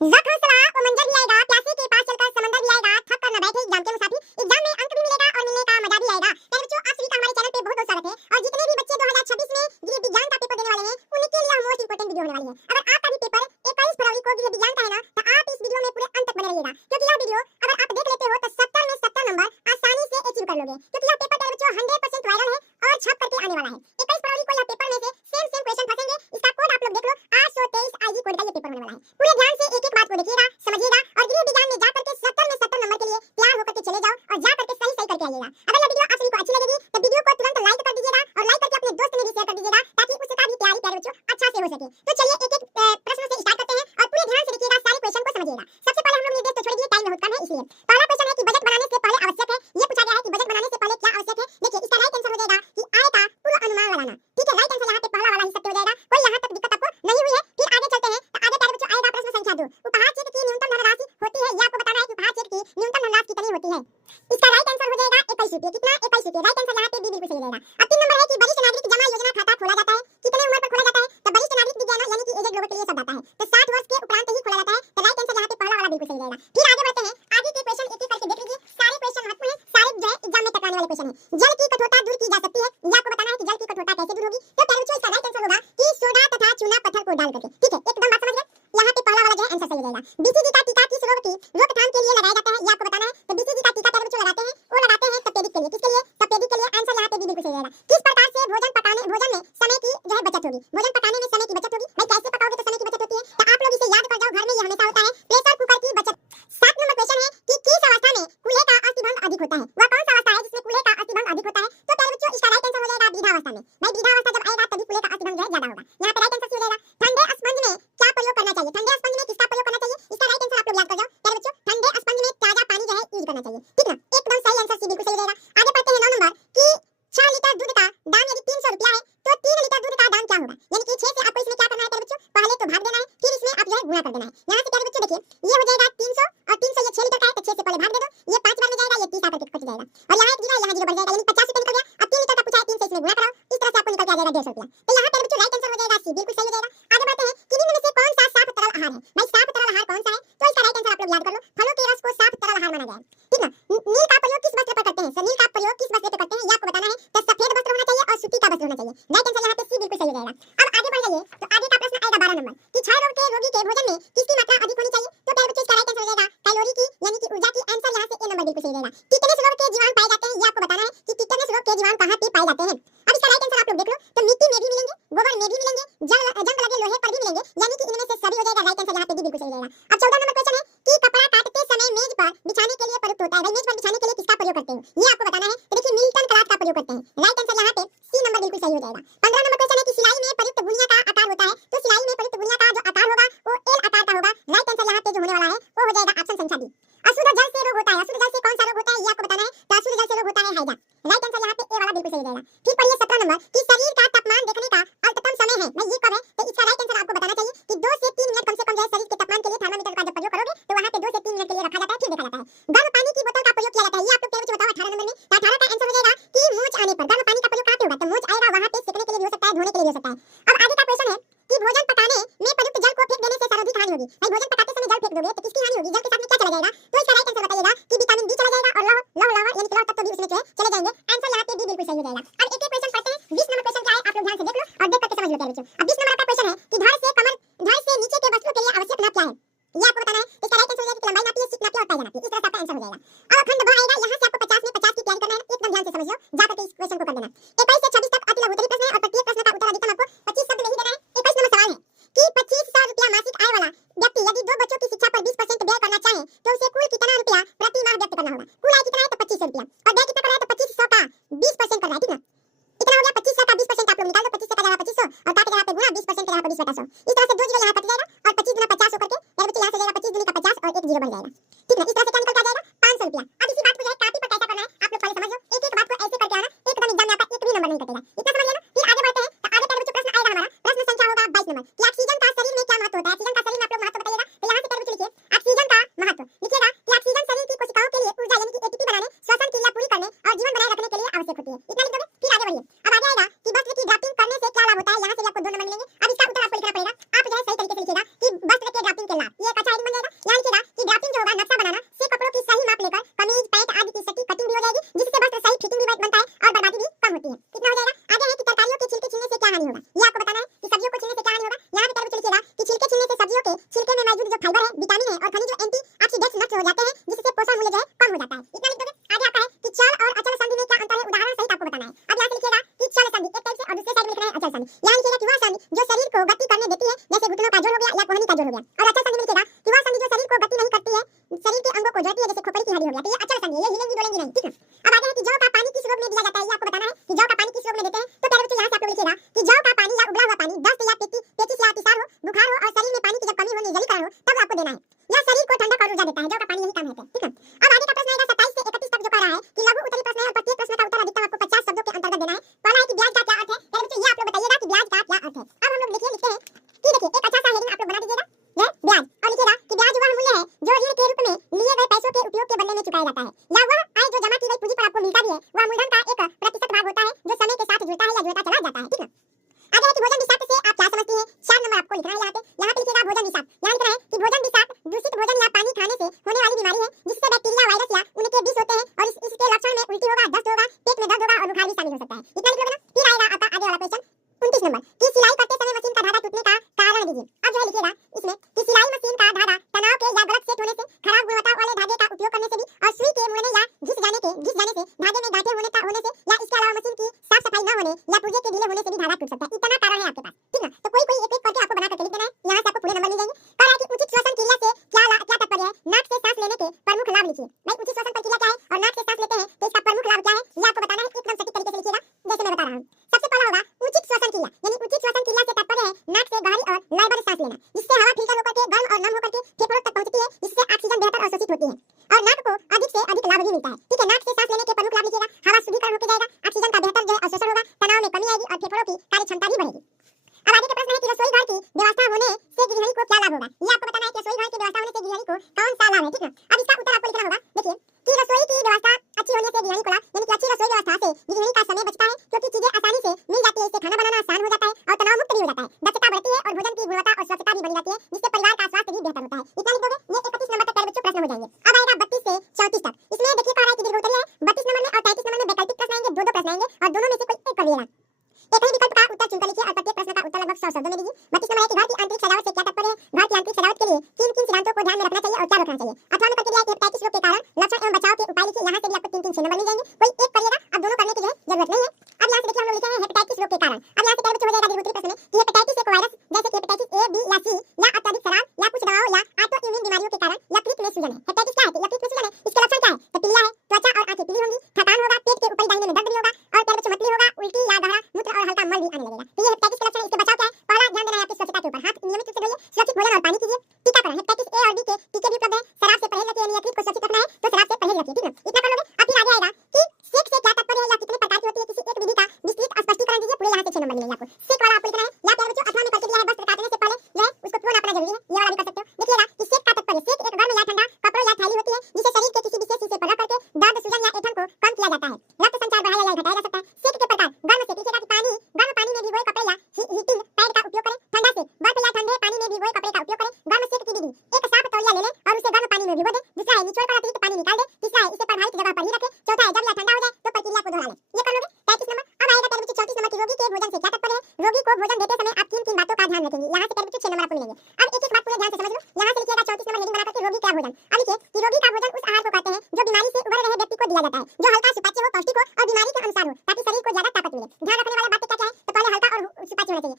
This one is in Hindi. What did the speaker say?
ज़ख्म वो मंजर भी आएगा, प्यासे के पास चलकर समंदर भी आएगा, थक कर न बैठे एग्जाम के मुसाफिर, एग्जाम में अंक भी मिलेगा और मिलने का मजा भी आएगा। प्यारे बच्चों, आप सभी का हमारे चैनल पे बहुत बहुत स्वागत है और जितने भी बच्चे 2026 में गृह विज्ञान का पेपर देने वाले हैं उनके लिए मोस्ट इंपोर्टेंट वीडियो होने वाली है। अगर आपका भी पेपर 21 फरवरी को गृह विज्ञान का है ना, तो आप इस वीडियो में पूरे अंत तक बने रहिएगा, क्योंकि यह वीडियो अगर आप देख लेते हो तो 70 में 70 नंबर आसानी से अचीव कर लोगे, क्योंकि यह पेपर प्यारे बच्चों 100% वायरल है और छप करके आने वाला है। 21 फरवरी को यह पेपर में से सेम क्वेश्चन फंसेंगे। इसका कोड आप लोग देख लो, 823 आईजी कोड का ये पेपर होने वाला है। पूरे ध्यान से एक एक बात को देखिएगा, समझिएगा और गृह विज्ञान में जा करके 70 में 70 नंबर के लिए तैयार होकर के चले जाओ और जा करके सही सही करके आइएगा। अगर यह वीडियो आप सभी को अच्छी लगेगी तो वीडियो को तुरंत लाइक कर दीजिएगा और लाइक करके अपने दोस्त में भी शेयर कर दीजिएगा, ताकि उसका भी तैयारी प्यारे बच्चों अच्छा से हो सके। तो चलिए एक एक प्रश्न से स्टार्ट करते हैं और पूरे ध्यान से देखिएगा, सारे क्वेश्चन को समझिएगा। सबसे पहले हम लोग निर्देश तो छोड़ दिए, टाइम बहुत कम है इसलिए। पहला क्वेश्चन है कि बजट बनाने से पहले आवश्यक है। ये पूछा गया है कि बजट बनाने से पहले क्या आवश्यक है। देखिए इसका राइट आंसर हो जाएगा कि आय का पूर्व अनुमान लगाना। ठीक है, राइट आंसर यहाँ पे पहला वाला ही सत्य हो जाएगा। कोई यहाँ तक दिक्कत आपको नहीं हुई है। फिर आगे चलते हैं, तो आगे प्यारे बच्चों आएगा प्रश्न संख्या 2। उपहार चेक की न्यूनतम धनराशि होती है। ये आपको बताना है कि उपहार चेक की न्यूनतम धनराशि कितनी होती है। इसका राइट आंसर हो जाएगा 21 रुपये। कितना? 21 रुपये। राइट आंसर यहाँ पे बी बिल्कुल सही हो जाएगा। अब 3 नंबर है कि वरिष्ठ नागरिक जमा योजना खाता खोला जाता है। कितने उम्र पर खोला जाता है? तो वरिष्ठ नागरिक विज्ञान यानी कि एजेड लोगों के लिए सब आता है, तो 60 वर्ष के उपरांत ही खोला जाता है। तो राइट आंसर यहाँ पे पहला वाला बिल्कुल सही रहेगा। फिर आगे बढ़ते हैं, आगे के क्वेश्चन एक एक करके देख लीजिए। सारे क्वेश्चन महत्वपूर्ण हैं, सारे जो है एग्जाम में टकराने वाले क्वेश्चन हैं। जल की कठोरता दूर की जा सकती है। ये आपको बताना है कि जल की कठोरता कैसे दूर होगी। तो प्यारे बच्चों इसका राइट आंसर होगा कि सोडा तथा चूना पत्थर को डाल करके। ठीक है, एकदम बात समझ गए। यहाँ पे पहला वाला जो है आंसर सही हो जाएगा। बीसीजी का टीका किस रोग की रोकथाम के लिए लगाया जाता है। ये आपको बताना है। तो बीसीजी का टीका प्यारे बच्चों लगाते हैं, वो लगाते हैं तपेदिक के लिए। किसके लिए? तपेदिक के लिए। आंसर यहाँ पे भी बिल्कुल सही रहेगा। किस प्रकार से भोजन में समय की जो है बचत होगी। भोजन पकाने में समय की बचत होगी। भाई कैसे पकाओगे तो समय की बचत होती है, तो आप लोग इसे याद कर जाओ, घर में ये हमेशा होता है। प्रेशर कुकर की बचत। 7 नंबर क्वेश्चन है कि किस अवस्था में कूल्हे का अस्थिभंग अधिक होता है। वह कौन सा अवस्था है जिसमें कूल्हे का अस्थिभंग अधिक होता है? तो प्यारे बच्चों इसका राइट आंसर हो जाएगा वृद्धावस्था में। भाई वृद्धावस्था जब आएगा तभी कूल्हे का अस्थिभंग जो है ज्यादा होगा। यहाँ पे राइट आंसर हो जाएगा। ठंडे स्पंज में क्या प्रयोग करना चाहिए। ठंडे स्पंज में किसका प्रयोग करना चाहिए? इसका राइट आंसर आप लोग याद कर जाओ प्यारे बच्चों। ठंडे स्पंज में ताजा पानी जो है यूज करना चाहिए। ठीक ना, एकदम सही आंसर सी बिल्कुल सही रहेगा। आगे बढ़ते हैं 9 नंबर कि 6 लीटर दूध का दाम यदि 300 रुपया है तो 3 लीटर दूध का दाम क्या होगा। यानी कि 6 से आपको इसमें क्या करना है प्यारे बच्चों, पहले तो भाग देना है, फिर इसमें आप जो है गुणा कर देना है। यहाँ से प्यारे बच्चों देखिए ये हो जाएगा 300 और 300 ये 6 लीटर का है, तो 6 से पहले भाग दे दो। ये 5 बार में जाएगा, ये 30 आकर के कट जाएगा और यहाँ एक जीरो है, यहाँ जीरो बढ़ जाएगा, यानी 50 रुपये निकल गया। अब 3 लीटर का पूछा है, 3 से इसमें गुणा कराओ, इस तरह से आपको निकल के आ जाएगा 150 रुपया। तो यहाँ प्यारे बच्चों राइट आंसर हो जाएगा सी बिल्कुल सही हो जाएगा। आगे बढ़ते हैं कि निम्न में से कौन सा साफ तरल आहार है। भाई साफ तरल आहार कौन सा है? तो इसका राइट आंसर आप लोग याद कर लो। फलों के रस को साफ तरल आहार माना गया है। ठीक ना, नील का प्रयोग किस वस्त्र पर करते हैं। नील का प्रयोग किस वस्त्र पर करते हैं ये आपको बताना है। तो सफेद वस्त्र होना चाहिए और सूती का वस्त्र होना चाहिए। राइट आंसर यहाँ पे सी बिल्कुल सही हो जाएगा। अब आगे बढ़ जाइए, तो आगे का प्रश्न आएगा 12 नंबर कि क्षय रोग के रोगी के भोजन में किसकी मात्रा अधिक होनी चाहिए। तो प्यारे बच्चों इसका राइट आंसर हो जाएगा कैलोरी की, यानी कि ऊर्जा की। आंसर यहाँ से ए नंबर बिल्कुल सही रहेगा। टिटनेस रोग के जीवाणु पाए जाते हैं। ये आपको बताना है कि टिटनेस रोग के जीवाणु कहाँ पे पाए जाते हैं। अब इसका राइट आंसर आप लोग देख लो, तो मिट्टी में भी मिलेंगे, गोबर में भी मिलेंगे, जंग लगे लोहे पर भी मिलेंगे, यानी कि इनमें से सभी हो जाएगा। राइट आंसर यहाँ पे भी बिल्कुल सही रहेगा। अब 14 नंबर क्वेश्चन है कि कपड़ा काटते समय मेज पर बिछाने के लिए प्रयुक्त होता है। भाई मेज पर बिछाने के लिए किसका प्रयोग करते हैं ये आपको बताना है। तो देखिए मिल्टन क्लॉथ का प्रयोग करते हैं। राइट आंसर यहाँ पे सी नंबर बिल्कुल सही हो जाएगा। 15 नंबर क्वेश्चन है कि सिलाई में प्रयुक्त गुणिया का आकार होता है। तो सिलाई में प्रयुक्त गुणिया का जो आकार होगा वो एल आकार का होगा। राइट आंसर यहाँ पे जो होने वाला है वो हो जाएगा ऑप्शन संख्या बी। अशुद्ध जल से रोग होता है। अशुद्ध जल से कौन सा रोग होता है ये आपको बताना है। तो अशुद्ध जल से रोग होता है हैजा। राइट आंसर यहाँ पे ए वाला बिल्कुल सही रहेगा। फिर पढ़िए 17 नंबर कि शरीर का तापमान देखने का अल्पतम समय है। भाई ये कब है? तो इसका राइट आंसर आपको बताना चाहिए कि 2 से 3 मिनट कम से कम जो है शरीर के तापमान के लिए थर्मामीटर का जब प्रयोग करोगे तो वहां पे 2 से 3 मिनट के लिए रखा जाता है, फिर देखा जाता है। गर्म पानी की बोतल का प्रयोग किया जाता है। ये आप लोग के बच्चों बताओ 18 नंबर में। तो 18 का आंसर हो जाएगा कि मोच आने पर। गर्म पानी का प्रयोग कहां पे होगा? तो मोच आएगा वहां पे, सेकने के लिए भी हो सकता है, धोने के लिए भी हो सकता है। अब आगे का क्वेश्चन है कि भोजन पकाने में प्रयुक्त जल को फेंक देने से सर्वाधिक हानि होगी। भाई भोजन पकाते समय जल फेंक दोगे तो किसकी हानि होगी? जल के साथ में क्या चला जाएगा? तो इसका राइट आंसर बताइएगा कि विटामिन डी चला जाएगा और लौह यानी कि लौह तत्व भी उसमें चले जाएंगे। आंसर यहाँ पे डी बिल्कुल सही हो जाएगा। अब एक एक क्वेश्चन पढ़ते हैं। 20 नंबर क्वेश्चन क्या है आप लोग ध्यान से देख लो और देख करके समझ लो प्यारे बच्चों। अब 20 नंबर का क्वेश्चन है कि धड़ से नीचे के वस्तु के लिए आवश्यक नाप क्या है। ये आपको बताना है। इसका राइट आंसर हो जाएगा कि लंबाई नापी है, सीट नापी और पायजा नापी। इस तरह से आपका आंसर हो जाएगा। अब खंड ब आएगा, यहाँ से आपको 50 में 50 की तैयारी करना है। एकदम ध्यान से समझ लो, जा करके इस क्वेश्चन को कर देना। 21 से 26 तक अति लघुत्तरी प्रश्न है और प्रत्येक प्रश्न का उत्तर अधिकतम आपको 25 शब्द में ही देना है। 21 नंबर सवाल है कि 2500 रुपया मासिक आय वाला व्यक्ति यदि 2 बच्चों की शिक्षा पर 20% व्यय करना चाहे तो उसे कुल कितना रुपया प्रति माह व्यय करना होगा। कुल आय कितना है? तो 2500 रुपया और व्यय कितना कर रहा है? तो 2500 का 20% कर रहा है। ठीक ना, कितना हो गया? 2500 का 20% आप लोग निकाल दो। 2500 का जगह 2500 और काट के यहाँ पे गुणा 20% के यहाँ पे 20/100। इस तरह से 2 जीरो यहाँ कट जाएगा और 25 गुना 50 होकर के यानी बच्चे यहाँ से जाएगा 25 दूनी का 50 और 1 जीरो बन जाएगा। ठीक ना, इस तरह से क्या निकल के आ जाएगा? 500 रुपया। अब इसी बात को जो है कापी पर कैसा करना है आप लोग पहले समझ लो। एक एक बात को ऐसे करके आना, एकदम एग्जाम में आपका एक भी नंबर नहीं कटेगा। इतना समझ लेना। फिर आगे बढ़ते हैं, तो आगे प्यारे बच्चों प्रश्न आएगा हमारा। प्रश्न संख्या होगा 22 नंबर कि ऑक्सीजन का शरीर में क्या महत्व होता है। ऑक्सीजन का शरीर में आप लोग महत्व बताइएगा। तो यहाँ से प्यारे बच्चों लिखिए ऑक्सीजन का महत्व। लिखिएगा कि ऑक्सीजन शरीर की कोशिकाओं के लिए ऊर्जा यानी कि एटीपी बनाने, श्वसन क्रिया पूरी करने और जीवन बनाए रखने के लिए आवश्यक होती है। इतना लिख दोगे। फिर आगे बढ़िए। अब आगे आएगा कि वस्त्र की ड्राफ्टिंग करने से क्या लाभ होता है। यहाँ से आपको 2 नंबर मिलेंगे। अब इसका उत्तर आपको लिखना पड़ेगा। आप जो है सही तरीके से लिखिएगा कि वस्त्र के ड्राफ्टिंग के लाभ। ये एक अच्छा आइडिया बन मौजूद जो फाइबर है, विटामिन है और खनिज एंटीऑक्सीडेंट्स नष्ट हो जाते हैं, जिससे पोषण मूल्य जो है कम हो जाता है। इतना लिख दोगे। आगे आपका है कि चल और अचल संधि में क्या अंतर है, उदाहरण सहित आपको बताना है। अब यहाँ से लिखिएगा कि चल संधि एक टाइप से और दूसरे साइड में लिखना है अचल संधि। यहाँ लिखिएगा कि वह संधि जो शरीर को गति करने देती है, जैसे घुटनों का जोड़ हो गया या कोहनी का जोड़ हो गया। और अचल संधि में लिखिएगा कि वह संधि जो शरीर को गति नहीं करती है, शरीर के अंगों को जोड़ती है, जैसे खोपड़ी की हड्डी हो गया। तो ये अचल संधि है, ये हिलेंगी डोलेंगी नहीं, ठीक है। अब आगे है कि जौ का पानी किस रोग में दिया जाता है, ये आपको बताना है कि जौ का पानी किस रोग में देते हैं। तो प्यारे बच्चों यहाँ से आप लोग लिखिएगा कि जौ का पानी या उबला हुआ पानी दस्त या पेचिश या अतिसार हो, बुखार हो और शरीर में पानी की जब कमी हो, निर्जलीकरण हो, तब आपको देना है। यह शरीर को ठंडक और ऊर्जा देता है। जौ का पानी यही काम है, ठीक है। अब आगे का प्रश्न आएगा 27 से 31 तक, जो कह रहा है कि लघु उत्तरी प्रश्न है और प्रत्येक प्रश्न का उत्तर अधिकतम आपको 50 शब्दों के अंतर्गत देना है। पहला है कि ब्याज का क्या अर्थ है। प्यारे बच्चों ये आप लोग बताइएगा कि ब्याज का क्या अर्थ है। अब हम लोग लिखते हैं कि देखिए एक अच्छा सा हेडिंग आप लोग बना दीजिएगा, ब्याज, और लिखिएगा कि ब्याज वह मूल्य है जो ऋण के रूप में लिए गए पैसों के उपयोग के बदले में चुकाया जाता है, या वह आय जो जमा की गई पूंजी पर आपको मिलता भी है। वह मूलधन का एक प्रतिशत भाग होता है जो समय के साथ जुड़ता है या जुड़ता चला जाता है, ठीक है। आगे है कि भोजन विषाक्त से आप क्या समझती हैं। 4 नंबर आपको लिखना है यहाँ पे लिखिएगा भोजन विषाक्त। यहाँ लिखना है कि भोजन विषाक्त दूषित भोजन या पानी खाने से होने वाली बीमारी है, जिससे बैक्टीरिया, वायरस या उनके विष होते हैं और इसके लक्षण में उल्टी होगा, दस्त होगा, पेट में दर्द होगा और बुखार भी शामिल हो सकता है। इतना लिख लोगे ना। फिर आएगा आपका आगे वाला क्वेश्चन 29 नंबर कि सिलाई करते समय मशीन का धागा टूटने का कारण दीजिए। अब जो है लिखिएगा इसमें कि सिलाई मशीन का धागा तनाव के या गलत सेट होने से, खराब गुणवत्ता वाले धागे का उपयोग करने से भी, और सुई के मुड़ने या घिस जाने से, धागे में गांठें होने से, या इसके अलावा मशीन की साफ सफाई न होने या पुर्जे के ढीले होने से भी धागा टूट सकता है। इतना कारण है आपके पास, ठीक है। तो कोई एक एक करके आपको बना करके लिख देना है। यहाँ से आपको पूरे नंबर मिल जाएंगे। कह रहा है कि उचित श्वसन क्रिया से क्या तात्पर्य है। नाक से सांस लेने के प्रमुख लाभ लिखिए। भाई उचित श्वसन प्रक्रिया क्या है और नाक से सांस लेते हैं तो इसका प्रमुख लाभ क्या है, ये आपको बताना है। एकदम सटीक तरीके से लिखिएगा जैसे मैं बता रहा हूँ। सबसे पहला होगा उचित श्वसन क्रिया, यानी उचित श्वसन क्रिया से तात्पर्य है नाक से गहरी और लयबद्ध सांस लेना, जिससे हवा फिल्टर होकर के गर्म और नम होकर के फेफड़ों तक पहुंचती है, जिससे ऑक्सीजन बेहतर अवशोषित होती है और नाक को अधिक से अधिक लाभ भी मिलता है, ठीक है। नाक से सांस लेने के प्रमुख लाभ लिखिएगा। हवा शुद्धिकरण होकर जाएगा, ऑक्सीजन का बेहतर जो है अवशोषण होगा, तनाव में कमी आएगी और फेफड़ों की कार्य क्षमता भी बढ़ेगी। अब आगे का प्रश्न है कि रसोई घर की व्यवस्था होने से गृहिणी को क्या लाभ होगा। ये आपको बताना है कि रसोई घर की व्यवस्था होने से गृहिणी को कौन सा लाभ है, ठीक है। अब इसका उत्तर आपको लिखना होगा। देखिए कि रसोई की व्यवस्था अच्छी होने से गृहिणी को लाभ, यानी कि अच्छी रसोई व्यवस्था से गृहिणी का समय बचता है, क्योंकि चीजें आसानी से मिल जाती है, इससे खाना बनाना आसान हो जाता है और तनाव मुक्त भी हो जाता है, दक्षता बढ़ती है और भोजन की गुणवत्ता और स्वच्छता भी बनी रहती है, जिससे परिवार का स्वास्थ्य भी बेहतर होता है। इतना लिख दोगे। ये 31 नंबर तक प्यारे बच्चों प्रश्न हो जाएंगे। अब आएगा 32 से 34 तक। इसमें देखिए कह रहा है कि दीर्घ उत्तरीय है। 32 नंबर में और 33 नंबर में वैकल्पिक प्रश्न आएंगे, दो प्रश्न आएंगे और दोनों में से कोई एक कर लीजिएगा। एक ही विकल्प का उत्तर चुनकर लिखिए और प्रत्येक प्रश्न का उत्तर लगभग 100 शब्दों में दीजिए। 32 नंबर है कि घर की आंतरिक सजावट से क्या तात्पर्य है। घर की आंतरिक सजावट के लिए किन किन सिद्धांतों को ध्यान में रखना चाहिए और क्या रखना चाहिए। अथवा में करके दिया है कि हेपेटाइटिस रोग के कारण लक्षण एवं बचाव के उपाय लिखिए। यहाँ से भी आपको 3-3 6 नंबर मिल जाएंगे। कोई एक करिएगा, अब दोनों करने की जो है जरूरत नहीं है। अब यहाँ से देखिए हम लोग लिखे हैं हेपेटाइटिस रोग के कारण। अब यहाँ से प्यारे बच्चों हो जाएगा दीर्घ प्रश्न में कि हेपेटाइटिस एक वायरस जैसे कि हेपेटाइटिस ए, बी या सी, या अत्यधिक शराब या कुछ दवाओं या ऑटो इम्यून बीमारियों के कारण यकृत में सूजन है। हेपेटाइटिस क्या है, यकृत में सूजन है। इसके लक्षण क्या है, तो पीलिया है, त्वचा और आंखें पीली होंगी, थकान होगा, पेट के ऊपरी दाहिने में दर्द भी होगा और प्यारे बच्चों मतली होगा, उल्टी या गहरा मूत्र और हल्का मल भी आने लगेगा। तो ये हेपेटाइटिस के लक्षण। इसके बचाव क्या है, पहला ध्यान देना है आपकी स्वच्छता के ऊपर, हाथ नियमित रूप से धोइए, सुरक्षित भोजन और पानी कीजिए। टीकाकरण, हेपेटाइटिस ए और बी के टीके भी उपलब्ध है। शराब से परहेज रखिए, यानी यकृत को सुरक्षित रखना है तो शराब से परहेज रखिए, ठीक है। इतना कर लोगे। अब फिर आगे आएगा कि सेक से क्या तात्पर्य है या कितने प्रकार की होती है, किसी एक विधि का विस्तृत स्पष्टीकरण दीजिए। पूरे यहाँ से 6 नंबर मिलेंगे आपको। सेक वाला आपको लिखना है। या प्यारे बच्चों अथवा में करके दिया है, वस्त्र काटने से पहले जो है उसको धो नापना जरूरी है, ये वाला भी कर सकते हो। देखिएगा कि सेक का तात्पर्य, सेक एक गर्म या ठंडा कपड़ा या थैली होती है, जिसे शरीर के किसी विशेष हिस्से पर रख करके दर्द, सूजन या ऐंठन को कम किया जाता है। रक्त संचार बढ़ाया या घटाया जा सकता है। सेक के प्रकार, गर्म से लिखिएगा कि गर्म पानी में भिगोए कपड़े या हीटिंग पैड का उपयोग करें। ठंडा से बर्फ या ठंडे पानी में भिगोए कपड़े का उपयोग करें। गर्म सेक की विधि, एक साफ तौलिया ले लें और उसे गर्म पानी में भिगो दें। दूसरा है निचोड़ कर अतिरिक्त पानी निकाल दें। तीसरा है इसे प्रभावित जगह पर ही रखें। चौथा है जब यह ठंडा हो जाए तो प्रक्रिया को दोहरा लें। ये कर लोगे 33 नंबर। अब आएगा प्यारे बच्चों 34 नंबर की रोगी के भोजन से क्या तात्पर्य है। रोगी को भोजन देते समय आप किन बातों का ध्यान रखेंगे। यहाँ से प्यारे बच्चों 6 नंबर आपको मिलेंगे। अब एक एक बात पूरे ध्यान से समझ लो। यहाँ से लिखिएगा 34 नंबर हेडिंग बना करके रोगी का भोजन। अब लिखिए कि रोगी का भोजन उस आहार को कहते हैं जो बीमारी से उबर रहे व्यक्ति को दिया जाता है, जो हल्का, सुपाच्य हो, पौष्टिक हो और बीमारी के अनुसार हो, ताकि शरीर को ज्यादा ताकत मिले। ध्यान रखने वाली बातें क्या क्या है, तो पहले हल्का और सुपाच्य होना चाहिए।